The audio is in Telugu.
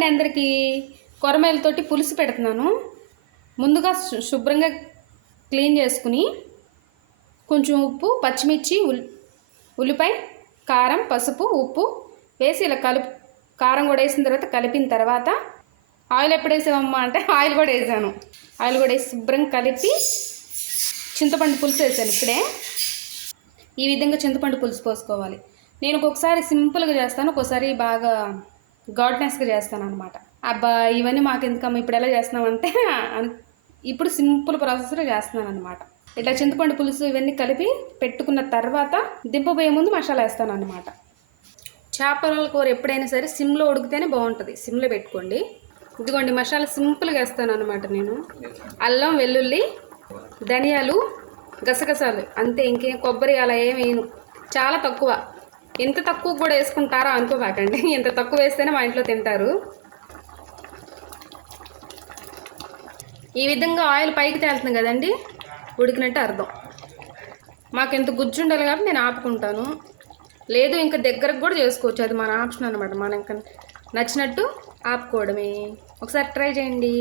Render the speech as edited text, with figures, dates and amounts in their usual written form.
అండి అందరికీ. కొరమేలతోటి పులుసు పెడుతున్నాను. ముందుగా శుభ్రంగా క్లీన్ చేసుకుని కొంచెం ఉప్పు, పచ్చిమిర్చి, ఉల్లిపాయ, కారం, పసుపు, ఉప్పు వేసి ఇలా కారం కూడా వేసిన తర్వాత కలిపిన తర్వాత ఆయిల్ ఎప్పుడు వేసామమ్మా అంటే ఆయిల్ కూడా వేసాను. ఆయిల్ కూడా వేసి శుభ్రంగా కలిపి చింతపండు పులుసు వేసాను. ఇప్పుడే ఈ విధంగా చింతపండు పులుసు పోసుకోవాలి. నేను ఒక్కొక్కసారి సింపుల్గా చేస్తాను, ఒక్కోసారి బాగా గాడ్నెస్గా చేస్తాను అనమాట. అబ్బా ఇవన్నీ మాకు ఎందుకమ్మా ఇప్పుడు ఎలా చేస్తున్నామంటే ఇప్పుడు సింపుల్ ప్రాసెస్లో చేస్తున్నాను అనమాట. ఇట్లా చింతపండు పులుసు ఇవన్నీ కలిపి పెట్టుకున్న తర్వాత దింపబోయే ముందు మసాలా వేస్తాను అనమాట. చేపల కూర ఎప్పుడైనా సరే సిమ్లో ఉడికితేనే బాగుంటుంది. సిమ్లో పెట్టుకోండి. ఇదిగోండి మసాలా సింపుల్గా వేస్తాను అనమాట నేను. అల్లం, వెల్లుల్లి, ధనియాలు, గసగసాలు అంతే, ఇంకేం కొబ్బరి అలా ఏం వేయను. చాలా తక్కువ. ఎంత తక్కువ కూడా వేసుకుంటారో అనుకోబాకండి. ఇంత తక్కువ వేస్తేనే మా ఇంట్లో తింటారు. ఈ విధంగా ఆయిల్ పైకి తేలుతుంది కదండి, ఉడికినట్టు అర్థం. మాకు ఎంత గుజ్జు ఉండాలి కాబట్టి నేను ఆపుకుంటాను. లేదు ఇంకా దగ్గరకు కూడా చేసుకోవచ్చు, అది మన ఆప్షన్ అనమాట. మనం ఇంకా నచ్చినట్టు ఆపుకోవడమే. ఒకసారి ట్రై చేయండి.